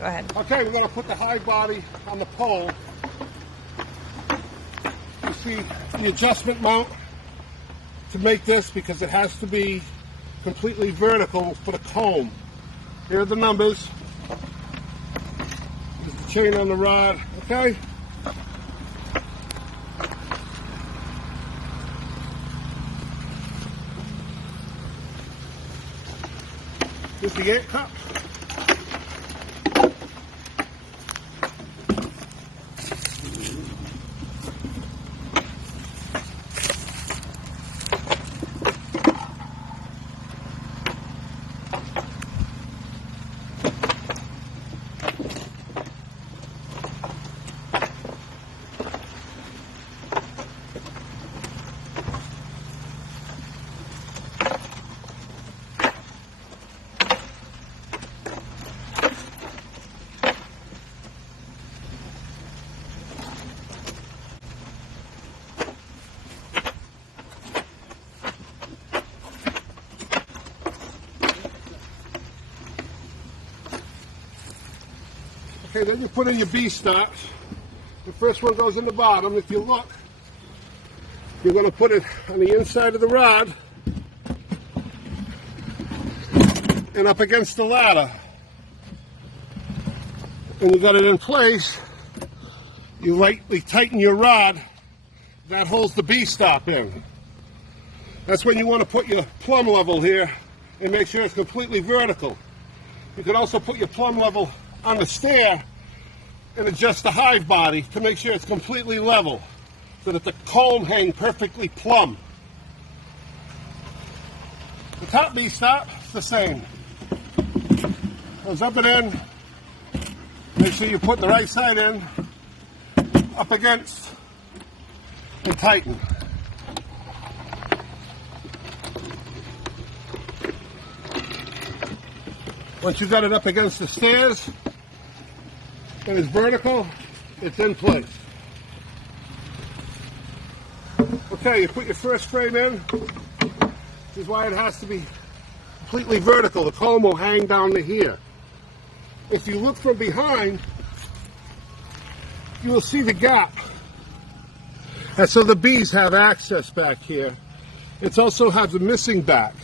Go ahead. Okay, we're going to put the high body on the pole. You see the adjustment mount to make this, because it has to be completely vertical for the comb. Here are the numbers. There's the chain on the rod, okay? Here's the ant cup. Okay, then you put in your B-stops. The first one goes in the bottom. If you look, you're going to put it on the inside of the rod and up against the ladder. And you got it in place. You lightly tighten your rod. That holds the B-stop in. That's when you want to put your plumb level here and make sure it's completely vertical. You can also put your plumb level on the stair and adjust the hive body to make sure it's completely level so that the comb hangs perfectly plumb. The top B-stop is the same. Goes up and in. Make sure you put the right side in, up against, and tighten. Once you've got it up against the stairs and it's vertical, it's in place. Okay, you put your first frame in. This is why it has to be completely vertical. The comb will hang down to here. If you look from behind, you will see the gap. And so the bees have access back here. It also has a missing back.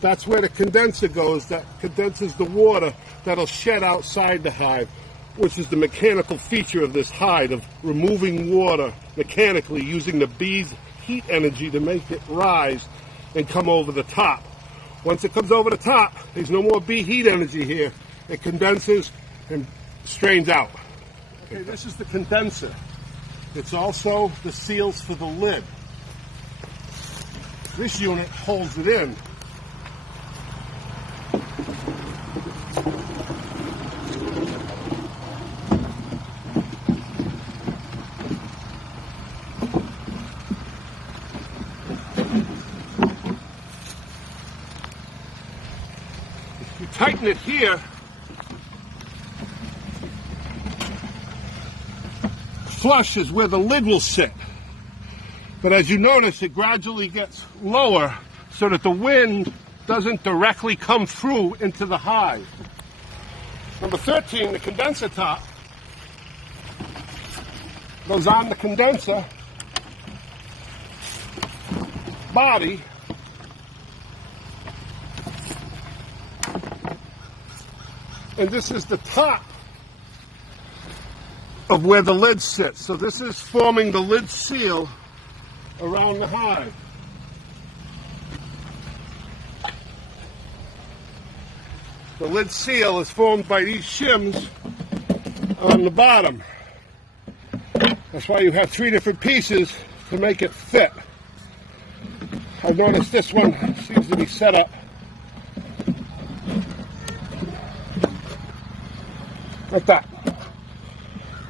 That's where the condenser goes that condenses the water that'll shed outside the hive, which is the mechanical feature of this hive, of removing water mechanically using the bees' heat energy to make it rise and come over the top. Once it comes over the top, there's no more bee heat energy here. It condenses and strains out. Okay, this is the condenser. It's also the seals for the lid. This unit holds it in. You tighten it here, flush is where the lid will sit. But as you notice, it gradually gets lower so that the wind doesn't directly come through into the hive. Number 13, the condenser top goes on the condenser body. And this is the top of where the lid sits. So this is forming the lid seal around the hive. The lid seal is formed by these shims on the bottom. That's why you have 3 different pieces to make it fit. I've noticed this one seems to be set up like that.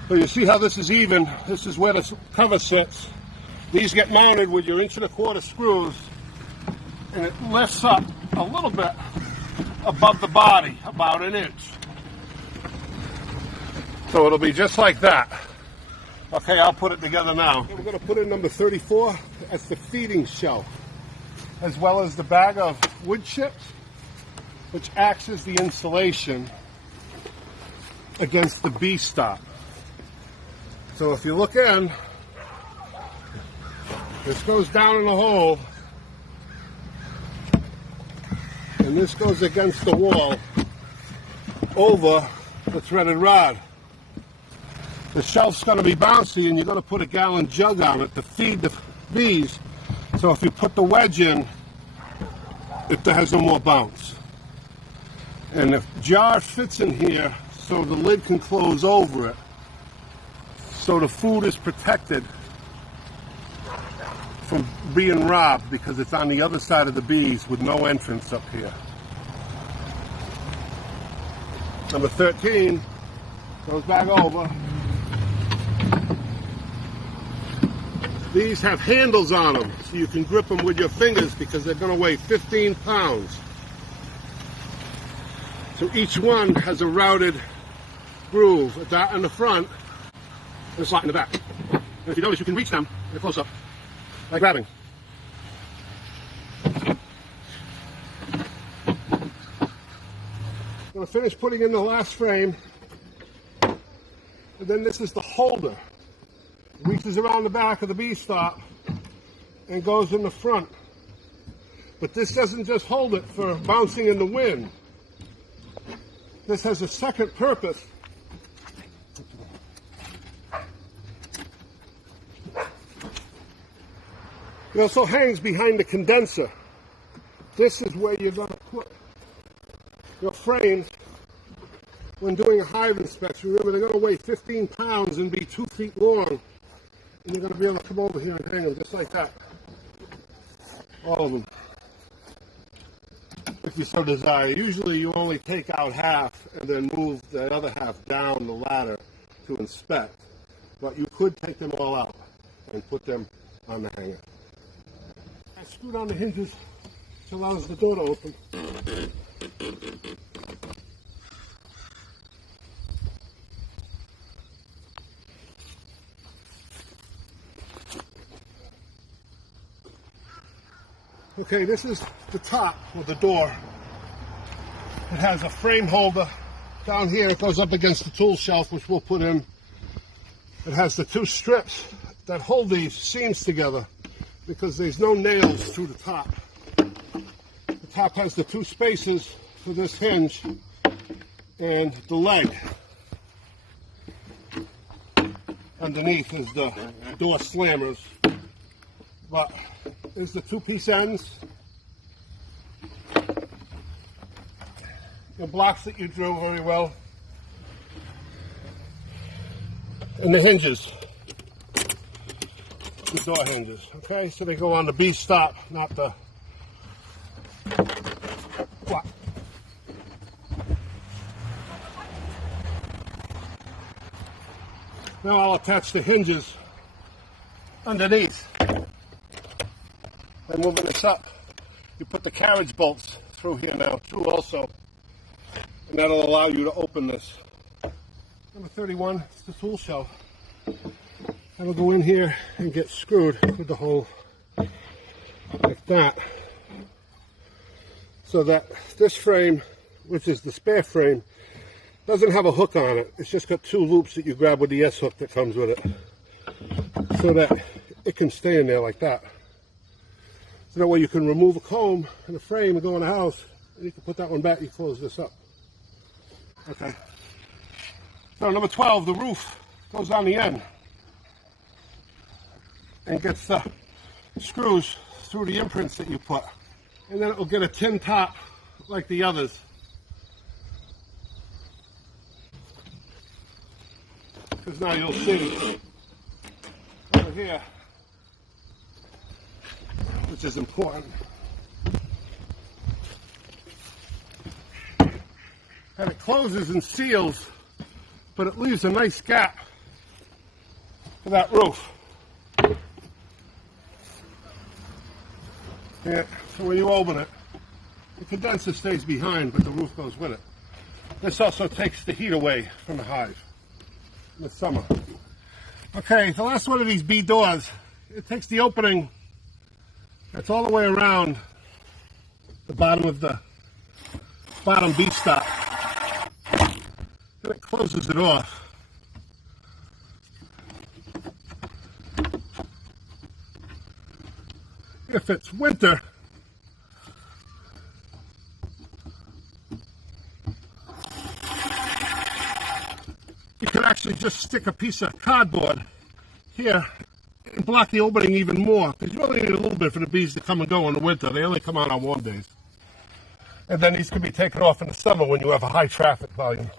So you see how this is even. This is where the cover sits. These get mounted with your 1¼ screws, and it lifts up a little bit above the body, about 1 inch. So it'll be just like that. Okay, I'll put it together now. Okay, we're going to put in number 34 as the feeding shelf, as well as the bag of wood chips, which acts as the insulation against the bee stop. So if you look in, this goes down in the hole, and this goes against the wall over the threaded rod. The shelf's going to be bouncy, and you're going to put a gallon jug on it to feed the bees. So if you put the wedge in, it has no more bounce. And the jar fits in here so the lid can close over it, so the food is protected from being robbed, because it's on the other side of the bees with no entrance up here. Number 13 goes back over. These have handles on them, so you can grip them with your fingers, because they're going to weigh 15 pounds. So each one has a routed groove, a dot in the front and a slot in the back. And if you notice, you can reach them in a close-up by grabbing. I'm going to finish putting in the last frame, and then this is the holder. It reaches around the back of the bee stop and goes in the front. But this doesn't just hold it for bouncing in the wind. This has a second purpose. It also hangs behind the condenser. This is where you're going to put your frames when doing a hive inspection. Remember, they're going to weigh 15 pounds and be 2 feet long. And you're going to be able to come over here and hang them just like that. All of them, if you so desire. Usually you only take out half and then move the other half down the ladder to inspect. But you could take them all out and put them on the hanger. I screwed on the hinges, which allows the door to open. Okay, this is the top of the door. It has a frame holder. Down here it goes up against the tool shelf, which we'll put in. It has the 2 strips that hold these seams together, because there's no nails through the top. The top has the 2 spaces for this hinge and the leg. Underneath is the door slammers. But there's the 2-piece ends, the blocks that you drew very well, and the hinges, the door hinges. Okay, so they go on the bee stop, not the block. Now I'll attach the hinges underneath. And moving this up, you put the carriage bolts through here now, through also, and that'll allow you to open this. Number 31 is the tool shelf. I will go in here and get screwed with the hole like that, so that this frame, which is the spare frame, doesn't have a hook on it. It's just got 2 loops that you grab with the S-hook that comes with it, so that it can stay in there like that. So that way you can remove a comb and a frame and go in the house, and you can put that one back, you close this up. Okay. So number 12, the roof goes on the end and gets the screws through the imprints that you put. And then it will get a tin top like the others. Because now you'll see over here, which is important, and it closes and seals, but it leaves a nice gap for that roof. Yeah, so when you open it, the condenser stays behind, but the roof goes with it. This also takes the heat away from the hive in the summer. Okay, the last one of these bee doors, it takes the opening that's all the way around the bottom of the bottom bee stop. and it closes it off. If it's winter, you could actually just stick a piece of cardboard here and block the opening even more, because you only need a little bit for the bees to come and go in the winter. They only come out on warm days. And then these can be taken off in the summer when you have a high traffic volume.